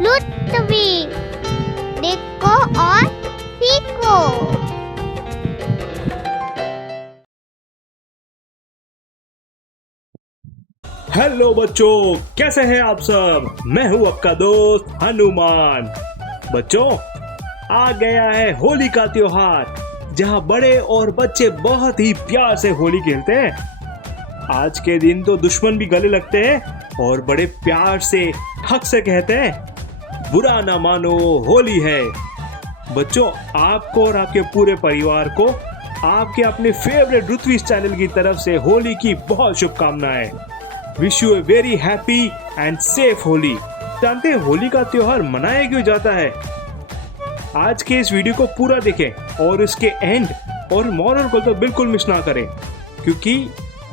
लुत्फी। देखो और सीखो। हेलो बच्चों, कैसे हैं आप सब। मैं हूं आपका दोस्त हनुमान। बच्चों, आ गया है होली का त्योहार, जहां बड़े और बच्चे बहुत ही प्यार से होली खेलते हैं। आज के दिन तो दुश्मन भी गले लगते हैं और बड़े प्यार से हक से कहते हैं, बुरा ना मानो होली है। बच्चों, आपको और आपके पूरे परिवार को आपके अपने फेवरेट ऋत्विज चैनल की तरफ से होली की बहुत शुभकामनाएं। Wish U a very happy and safe Holi. जानते हैं होली का त्योहार मनाया क्यों जाता है? आज के इस वीडियो को पूरा देखें और इसके एंड और मॉरल को तो बिल्कुल मिस ना करें, क्योंकि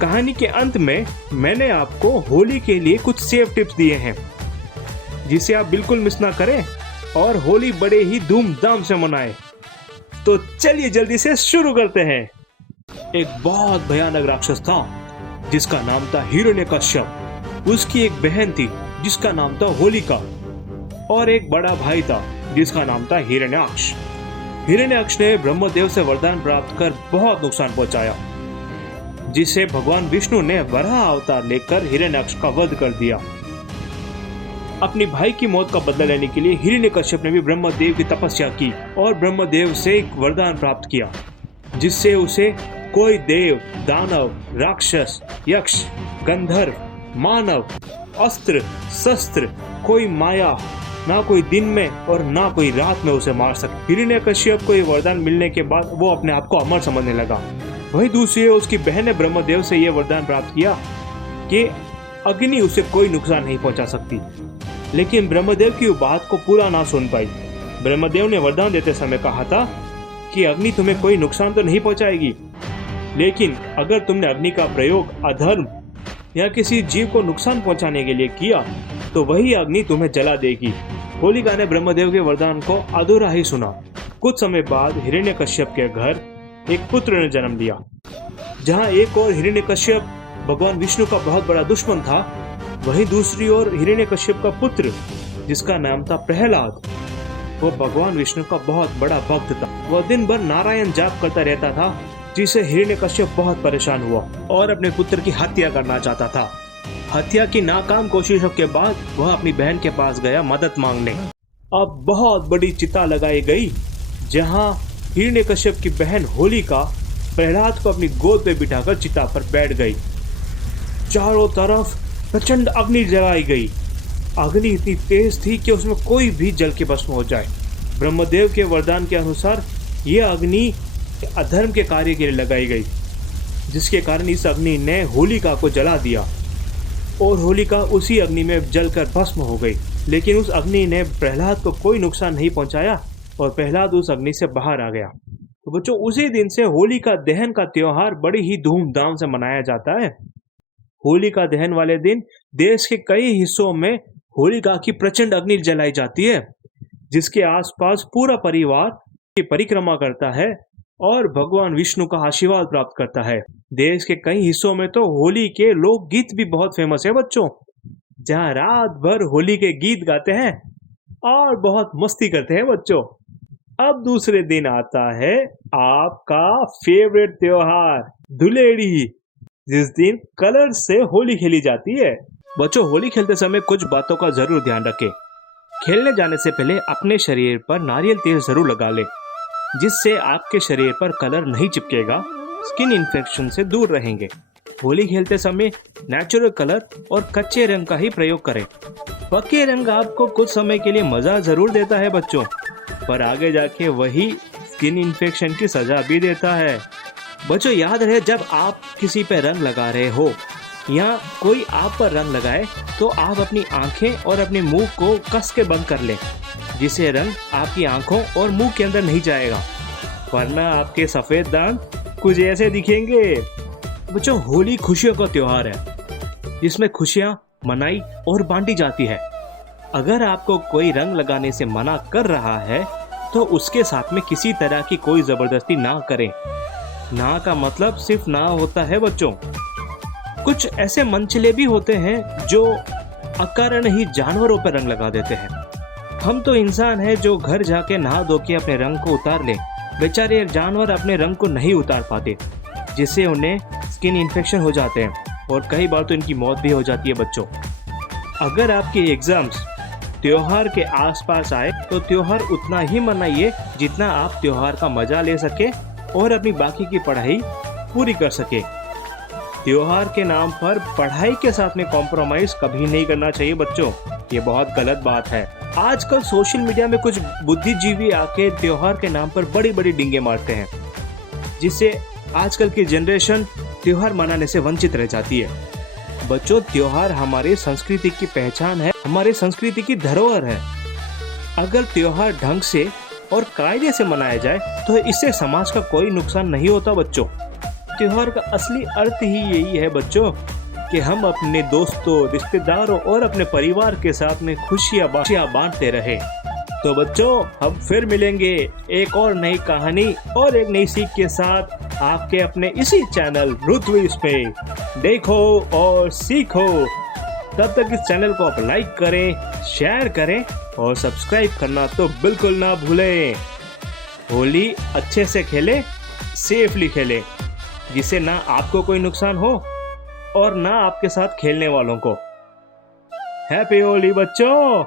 कहानी के अंत में मैंने आपको होली के लिए कुछ सेफ टिप्स दिए हैं, जिसे आप बिल्कुल मिस ना करें और होली बड़े ही धूमधाम से मनाएं। तो चलिए जल्दी से शुरू करते हैं। एक बहुत भयानक राक्षस था जिसका नाम था हिरण्यकश्यप। उसकी एक बहन थी जिसका नाम था होलिका, और एक बड़ा भाई था जिसका नाम था हिरण्याक्ष। हिरण्याक्ष ने ब्रह्मदेव से वरदान प्राप्त कर बहुत नुकसान पहुंचाया, जिससे भगवान विष्णु ने वराह अवतार लेकर हिरण्याक्ष का वध कर दिया। अपने भाई की मौत का बदला लेने के लिए हिरण्यकश्यप ने भी ब्रह्मदेव की तपस्या की और ब्रह्मदेव से एक वरदान प्राप्त किया, जिससे उसे कोई देव, दानव, राक्षस, यक्ष, गंधर्व, मानव, अस्त्र शस्त्र, कोई माया, ना कोई दिन में और ना कोई रात में उसे मार सके। हिरण्यकश्यप को ये वरदान मिलने के बाद वो अपने आप को अमर समझने लगा। वहीं दूसरी ओर उसकी बहन ने ब्रह्मदेव से यह वरदान प्राप्त किया कि अग्नि उसे कोई नुकसान नहीं पहुंचा सकती, लेकिन ब्रह्मदेव की बात को पूरा ना सुन पाई। ब्रह्मदेव ने वरदान देते समय कहा था कि अग्नि तुम्हें कोई नुकसान तो नहीं पहुंचाएगी, लेकिन अगर तुमने अग्नि का प्रयोग अधर्म या किसी जीव को नुकसान पहुंचाने के लिए किया तो वही अग्नि तुम्हें जला देगी। होलिका ने ब्रह्मदेव के वरदान को अधूरा ही सुना। कुछ समय बाद हिरण्यकश्यप के घर एक पुत्र ने जन्म लिया। जहां एक और हिरण्यकश्यप भगवान विष्णु का बहुत बड़ा दुश्मन था, वहीं दूसरी ओर हिरण्यकश्यप का पुत्र, जिसका नाम था प्रहलाद, वो भगवान विष्णु का बहुत बड़ा भक्त था। वह दिन भर नारायण जाप करता रहता था, जिससे हिरण्यकश्यप बहुत परेशान हुआ और अपने पुत्र की हत्या करना चाहता था। हत्या की नाकाम कोशिशों के बाद वह अपनी बहन के पास गया मदद मांगने। अब बहुत बड़ी चिता लगाई गई, जहां हिरण्यकश्यप की बहन होलिका प्रहलाद को अपनी गोद पे बिठाकर चिता पर बैठ गई। चारों तरफ प्रचंड अग्नि जलाई गई। अग्नि इतनी तेज थी कि उसमें कोई भी जल के भस्म हो जाए। ब्रह्मदेव के वरदान के अनुसार यह अग्नि अधर्म के कार्य के लिए लगाई गई, जिसके कारण इस अग्नि ने होलिका को जला दिया और होलिका उसी अग्नि में जलकर भस्म हो गई। लेकिन उस अग्नि ने प्रहलाद को कोई नुकसान नहीं पहुंचाया और प्रहलाद उस अग्नि से बाहर आ गया। तो बच्चों, उसी दिन से होलिका दहन का त्योहार बड़ी ही धूमधाम से मनाया जाता है। होलिका दहन वाले दिन देश के कई हिस्सों में होलिका की प्रचंड अग्नि जलाई जाती है, जिसके आसपास पूरा परिवार की परिक्रमा करता है और भगवान विष्णु का आशीर्वाद प्राप्त करता है। देश के कई हिस्सों में तो होली के लोकगीत भी बहुत फेमस है बच्चों, जहां रात भर होली के गीत गाते हैं और बहुत मस्ती करते हैं बच्चों। अब दूसरे दिन आता है आपका फेवरेट त्योहार धुलेड़ी, जिस दिन कलर से होली खेली जाती है। बच्चों, होली खेलते समय कुछ बातों का जरूर ध्यान रखें। खेलने जाने से पहले अपने शरीर पर नारियल तेल जरूर लगा लें, जिससे आपके शरीर पर कलर नहीं चिपकेगा, स्किन इन्फेक्शन से दूर रहेंगे। होली खेलते समय नेचुरल कलर और कच्चे रंग का ही प्रयोग करें। पक्के रंग आपको कुछ समय के लिए मजा जरूर देता है बच्चों, पर आगे जाके वही स्किन इन्फेक्शन की सजा भी देता है। बच्चों, याद रहे, जब आप किसी पे रंग लगा रहे हो या कोई आप पर रंग लगाए तो आप अपनी आंखें और अपने मुंह को कस के बंद कर लें, जिससे रंग आपकी आंखों और मुंह के अंदर नहीं जाएगा, वरना आपके सफेद दांत कुछ ऐसे दिखेंगे। बच्चों, होली खुशियों का त्योहार है, जिसमें खुशियां मनाई और बांटी जाती है। अगर आपको कोई रंग लगाने से मना कर रहा है तो उसके साथ में किसी तरह की कोई जबरदस्ती ना करें। ना का मतलब सिर्फ ना होता है बच्चों। कुछ ऐसे मनचले भी होते हैं जो अकारण ही जानवरों पर रंग लगा देते हैं। हम तो इंसान हैं जो घर जाके नहा धो के अपने रंग को उतार ले, बेचारे जानवर अपने रंग को नहीं उतार पाते, जिससे उन्हें स्किन इन्फेक्शन हो जाते हैं और कई बार तो इनकी मौत भी हो जाती है। बच्चों, अगर आपके एग्जाम्स त्योहार के आसपास आए तो त्योहार उतना ही मनाइए जितना आप त्योहार का मजा ले सके और अपनी बाकी की पढ़ाई पूरी कर सके। त्योहार के नाम पर पढ़ाई के साथ में कॉम्प्रोमाइज कभी नहीं करना चाहिए बच्चों, ये बहुत गलत बात है। आजकल सोशल मीडिया में कुछ बुद्धिजीवी आके त्योहार के नाम पर बड़ी बड़ी डींगे मारते हैं, जिससे आजकल की जनरेशन त्योहार मनाने से वंचित रह जाती है। बच्चों, त्योहार हमारी संस्कृति की पहचान है, हमारी संस्कृति की धरोहर है। अगर त्योहार ढंग से और कायदे से मनाया जाए तो इससे समाज का कोई नुकसान नहीं होता। बच्चों, त्योहार का असली अर्थ ही यही है बच्चों कि हम अपने दोस्तों, रिश्तेदारों और अपने परिवार के साथ में खुशियां बांटते रहे। तो बच्चों, हम फिर मिलेंगे एक और नई कहानी और एक नई सीख के साथ आपके अपने इसी चैनल रुतविश पे। देखो और सीखो। तब तक इस चैनल को आप लाइक करें, शेयर करें और सब्सक्राइब करना तो बिल्कुल ना भूलें। होली अच्छे से खेलें, सेफली खेलें, जिससे ना आपको कोई नुकसान हो और ना आपके साथ खेलने वालों को। हैप्पी होली बच्चों।